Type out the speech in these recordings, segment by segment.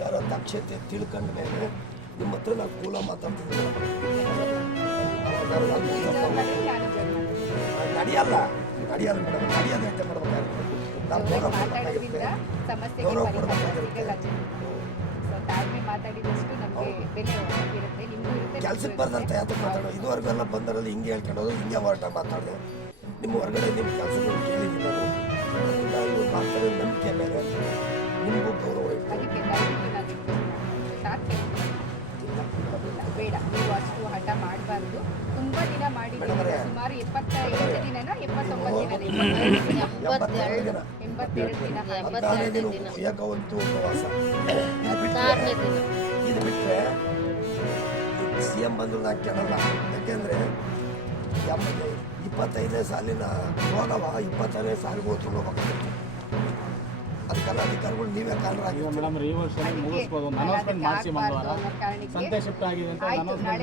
ಸರ್ಕಾರ ದಕ್ಷತೆ ತಿಳ್ಕೊಂಡ ಮೇಲೆ ನಿಮ್ಮ ಹತ್ರ ನಾವು ಕೂಲ ಮಾತಾಡ್ತಿದ್ದೀವಿ. ನಡೆಯಲ್ಲ ಮೇಡಮ್, ನಡೆಯೋದು ಅಂತ ಮಾಡ್ಬೇಕಾಗುತ್ತೆ. ನಾವು ಗೌರವ ಕೊಡಬೇಕಾಗಿರುತ್ತೆ. ಕೆಲ್ಸಕ್ಕೆ ಬರ್ದಂತ ಯಾತಕ್ಕೆ ಮಾತಾಡೋ, ಇದುವರೆಗೆಲ್ಲ ಬಂದರಲ್ಲಿ ಹಿಂಗೆ ಹೇಳ್ಕೊಂಡೋದು, ಹಿಂಗೆ ಹೊರಟ ಮಾತಾಡೋದು. ನಿಮ್ಮ ಹೊರಗಡೆ ನಿಮ್ಮ ಕೆಲಸಗಳು ಕೇಳಿದ್ದೀನಿ ನಾನು. ಇವ್ರು ಮಾಡ್ತಾರೆ ನಂಬಿಕೆ ಮೇಲೆ ನಿಮಗೂ ಗೌರವ ಬೇಡ, ನೀವು ಅಷ್ಟು ಹಠ ಮಾಡಬಾರ್ದು. ತುಂಬಾ ದಿನ ಮಾಡಿದ್ದೀವಿ, ಸುಮಾರು 75 ದಿನನ 79 ದಿನ 82 ದಿನ ಏಕವಂತು ಉಪವಾಸ. ಇದು ಬಿಟ್ಟರೆ CM ಬಂದ್ರು ನಾನು ಕೇಳಲ್ಲ. ಯಾಕೆಂದರೆ 25ನೇ ಸಾಲಿನ ರೋಗವ 26ನೇ ಸಾಲಿಗೆ ಓದ್ಕೊಂಡು ಹೋಗ್ಬೇಕಾಗುತ್ತೆ. ಅದಕ್ಕೆಲ್ಲ ಅಧಿಕಾರಿಗಳು ನೀವೇ ಕಾರಣರಾಗಿ ಮೇಡಮ್ ಈ ವರ್ಷ ಮುಗಿಸ್ಬೋದು. ಅನೌನ್ಸ್ಮೆಂಟ್ ಮಾಡಿಸಿ ಮಂಗಳವಾರ ಸಂತೆ ಶಿಫ್ಟ್ ಆಗಿದೆ ಅಂತ ಅನೌನ್ಸ್ಮೆಂಟ್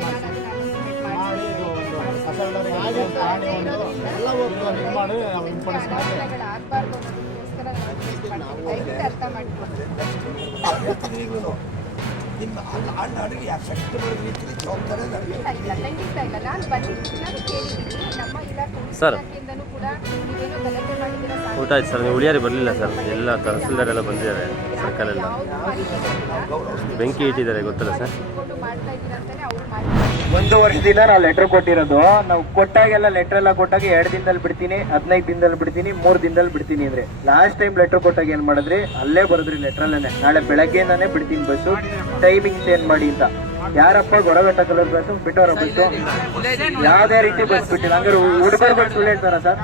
ಮಾಡಿ ಇದು ಒಂದು ಸಫಲರಿಗೆ ಪ್ರಾಣಿ ಒಂದು ಇದು ಮಾಡಿ ನಾವು ಇಂಪಾರ್ಟೆನ್ಸ್ ಈಗಲೂ ನಿಮ್ಮ ಅಡುಗೆ ಎಫೆಕ್ಟ್ ಮಾಡೋ ರೀತಿಯಲ್ಲಿ ಜವಾಬ್ದಾರಿ ನನಗೆ. ಸರ್ ಊಟ ಆಯ್ತು ಸರ್. ನೀವು ಉಳಿಯಾರಿ ಬರಲಿಲ್ಲ ಸರ್. ಎಲ್ಲ ತಹಸೀಲ್ದಾರ್ ಎಲ್ಲ ಬಂದಿದ್ದಾರೆ, ಸರ್ಕಾರ ಎಲ್ಲ ಬೆಂಕಿ ಇಟ್ಟಿದ್ದಾರೆ, ಗೊತ್ತಲ್ಲ ಸರ್. 1 ವರ್ಷದಿಂದ ನಾವು ಲೆಟರ್ ಕೊಟ್ಟಿರೋದು. ನಾವು ಕೊಟ್ಟಾಗೆಲ್ಲ ಲೆಟರ್ ಎಲ್ಲ ಕೊಟ್ಟಾಗ 2 ದಿನದಲ್ಲಿ ಬಿಡ್ತೀನಿ, 15 ದಿನದಲ್ಲಿ ಬಿಡ್ತೀನಿ, 3 ದಿನದಲ್ಲಿ ಬಿಡ್ತೀನಿ ಅಂದ್ರೆ ಲಾಸ್ಟ್ ಟೈಮ್ ಲೆಟರ್ ಕೊಟ್ಟಾಗ ಏನ್ ಮಾಡಿದ್ರಿ, ಅಲ್ಲೇ ಬರೋದ್ರಿ ಲೆಟ್ರಲ್ಲೇ ನಾಳೆ ಬೆಳಗ್ಗೆಯಿಂದಾನೇ ಬಿಡ್ತೀನಿ ಬಸ್ಸು, ಟೈಮಿಂಗ್ ಚೇಂಜ್ ಮಾಡಿ ಅಂತ. ಯಾರಪ್ಪ ಗೊರಘಟ್ಟ ಕಲರ್ ಬಸ್ಸು ಬಿಟ್ಟವರ ಬಸ್ಸು ಯಾವ್ದೇ ರೀತಿ ಬಸ್ ಬಿಟ್ಟಿಲ್ಲ. ಹಂಗಾರೆ ಹುಡುಗರು ಬಸ್ ಸುಳ್ಳು ಹೇಳ್ತಾರ ಸರ್?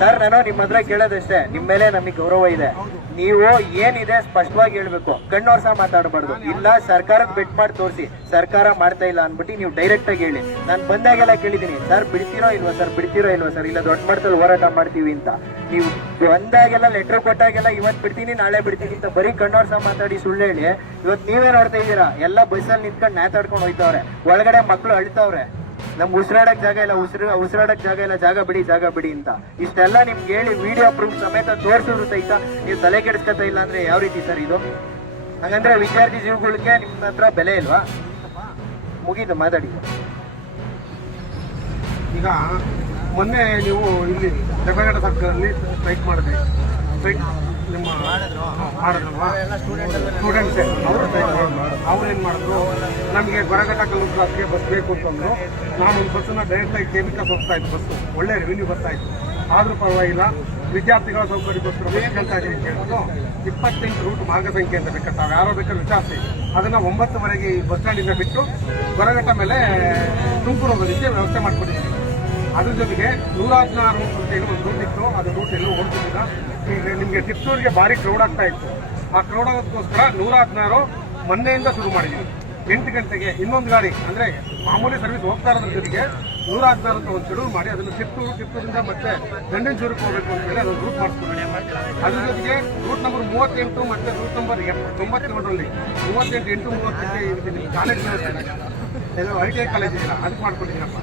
ಸರ್ ನಾನು ನಿಮ್ಮ ಹತ್ರ ಕೇಳೋದಷ್ಟೇ, ನಿಮ್ಮ ಮೇಲೆ ನಮಗೆ ಗೌರವ ಇದೆ. ನೀವು ಏನಿದೆ ಸ್ಪಷ್ಟವಾಗಿ ಹೇಳ್ಬೇಕು, ಕಣ್ಣೋರ್ಸ ಮಾತಾಡಬಾರ್ದು. ಇಲ್ಲ ಸರ್ಕಾರಕ್ಕೆ ಬೆಟ್ ಮಾಡಿ ತೋರಿಸಿ, ಸರ್ಕಾರ ಮಾಡ್ತಾ ಇಲ್ಲ ಅನ್ಬಿಟ್ಟು ನೀವು ಡೈರೆಕ್ಟ್ ಆಗಿ ಹೇಳಿ. ನಾನು ಬಂದಾಗೆಲ್ಲ ಕೇಳಿದ್ದೀನಿ, ಸರ್ ಬಿಡ್ತೀರೋ ಇಲ್ವಾ ಸರ್, ಬಿಡ್ತೀರೋ ಇಲ್ವಾ ಸರ್, ಇಲ್ಲ ದೊಡ್ಡ ಮಟ್ಟದಲ್ಲಿ ಹೋರಾಟ ಮಾಡ್ತೀವಿ ಅಂತ. ನೀವು ಬಂದಾಗೆಲ್ಲ ಲೆಟರ್ ಕೊಟ್ಟಾಗೆಲ್ಲ ಇವತ್ತು ಬಿಡ್ತೀನಿ ನಾಳೆ ಬಿಡ್ತೀನಿ ಅಂತ ಬರೀ ಕಣ್ಣೋರ್ಸ ಮಾತಾಡಿ ಸುಳ್ಳು ಹೇಳಿ ಇವತ್ತು ನೀವೇ ನೋಡ್ತಾ ಇದ್ದೀರಾ. ಎಲ್ಲ ಬಸ್ಸಲ್ಲಿ ನಿಂತ್ಕೊಂಡು ನೇತಾಡ್ಕೊಂಡು ಹೋಯ್ತವ್ರೆ, ಒಳಗಡೆ ಮಕ್ಕಳು ಅಳ್ತವ್ರೆ, ನಮ್ಗೆ ಉಸಿರಾಡಕ್ ಜಾಗ ಇಲ್ಲ, ಉಸಿರಾಡಕ್ ಜಾಗ ಇಲ್ಲ, ಜಾಗ ಬಿಡಿ ಅಂತ. ಇಷ್ಟೆಲ್ಲ ನಿಮ್ಗೆ ಹೇಳಿ ವಿಡಿಯೋ ಪ್ರೂಫ್ ಸಮೇತ ತೋರಿಸಿದ್ರು ಸಹಿತ ನೀವು ತಲೆ ಕೆಡಿಸ್ಕೊತಾ ಇಲ್ಲ ಅಂದ್ರೆ ಯಾವ ರೀತಿ ಸರ್ ಇದು? ಹಂಗಂದ್ರೆ ವಿದ್ಯಾರ್ಥಿ ಜೀವಗಳಿಗೆ ನಿಮ್ಮ ಹತ್ರ ಬೆಲೆ ಇಲ್ವಾ? ಮುಗೀತು, ಮಾತಾಡಿ. ಈಗ ಮೊನ್ನೆ ನೀವು ಇಲ್ಲಿ ದೇವೇಗೌಡ ಸರ್ಕಲಲ್ಲಿ ಸ್ಟ್ರೈಕ್ ಮಾಡಿದ್ರಿ, ಸ್ಟ್ರೈಕ್ ನಿಮ್ಮ ಮಾಡಿದ್ರಲ್ವಾ ಸ್ಟೂಡೆಂಟ್ಸೇ, ಅವ್ರೇನು ಮಾಡಿದ್ರು, ನಮಗೆ ಗೊರಘಟ್ಟ ಕಲ್ಲೂರು ಕ್ಲಾಸ್ಗೆ ಬಸ್ ಬೇಕು ಅಂತಂದ್ರು. ನಾನು ಒಂದು ಬಸ್ಸನ್ನು ಡೈರೆಕ್ಟಾಗಿ ಕೇಮಿಕಲ್ ಹೋಗ್ತಾ ಇತ್ತು, ಬಸ್ಸು ಒಳ್ಳೆ ರೆವಿನ್ಯೂ ಬರ್ತಾ ಇತ್ತು, ಆದರೂ ಪರವಾಗಿಲ್ಲ ವಿದ್ಯಾರ್ಥಿಗಳ ಸೌಕರ್ಯಕ್ಕೋಸ್ಕರ ಬಸ್ ಕೇಳ್ತಾ ಇದ್ದೀನಿ ಕೇಳ್ಬಿಟ್ಟು 28 ರೂಟ್ ಮಾರ್ಗ ಸಂಖ್ಯೆ ಅಂತ ಬೇಕಾದ್ರೆ ತಾವು ಯಾರೋ ಬೇಕಾದ್ರೆ ವಿಚಾರಿಸಿ ಅದನ್ನು 9ವರೆಗೆ ಈ ಬಸ್ ಸ್ಟ್ಯಾಂಡಿಂದ ಬಿಟ್ಟು ಗೊರಘಟ್ಟ ಮೇಲೆ ತುಮಕೂರು ಹೋಗೋದಕ್ಕೆ ವ್ಯವಸ್ಥೆ ಮಾಡಿಕೊಟ್ಟಿದ್ದೀನಿ. ಅದ್ರ ಜೊತೆಗೆ 116 ಅಂತೇಳಿ ಒಂದು ರೂಟ್ ಇತ್ತು, ಅದು ರೂಟ್ ಎಲ್ಲೂ ಓಡ್ತಿದ್ದಿಲ್ಲ. ಈಗ ನಿಮಗೆ ಟಿಪ್ಸೂರಿಗೆ ಭಾರಿ ಕ್ರೌಡ್ ಆಗ್ತಾ ಇತ್ತು. ಆ ಕ್ರೌಡ್ ಆಗೋದಕ್ಕೋಸ್ಕರ 116 ಮೊನ್ನೆಯಿಂದ ಶುರು ಮಾಡಿದ್ದೀವಿ. 8 ಗಂಟೆಗೆ ಇನ್ನೊಂದು ಗಾಡಿ ಅಂದರೆ ಮಾಮೂಲಿ ಸರ್ವಿಸ್ ಹೋಗ್ತಾ ಇರೋದ್ರ ಜೊತೆಗೆ 116 ಅಂತ ಒಂದು ಶೆಡ್ಯೂಲ್ ಮಾಡಿ ಅದನ್ನು ಟಿಪ್ಸೂರಿಂದ ಮತ್ತೆ ಗಂಡನಚೂರಿಗೆ ಹೋಗಬೇಕು ಅಂತ ಹೇಳಿ ಅದೊಂದು ರೂಟ್ ಮಾಡಿಸ್ಕೊಂಡಿದ್ದೀವಿ. ಅದ್ರ ಜೊತೆಗೆ ರೂಟ್ ನಂಬರ್ 38 ಮತ್ತು ರೂಟ್ ನಂಬರ್ 97ರಲ್ಲಿ 38, 8, 38 ಕಾಲೇಜ್ ITI ಕಾಲೇಜ್ ಇದೆಯಲ್ಲ ಅದಕ್ಕೆ ಮಾಡ್ಕೊಂಡಿದ್ದೀನಪ್ಪ.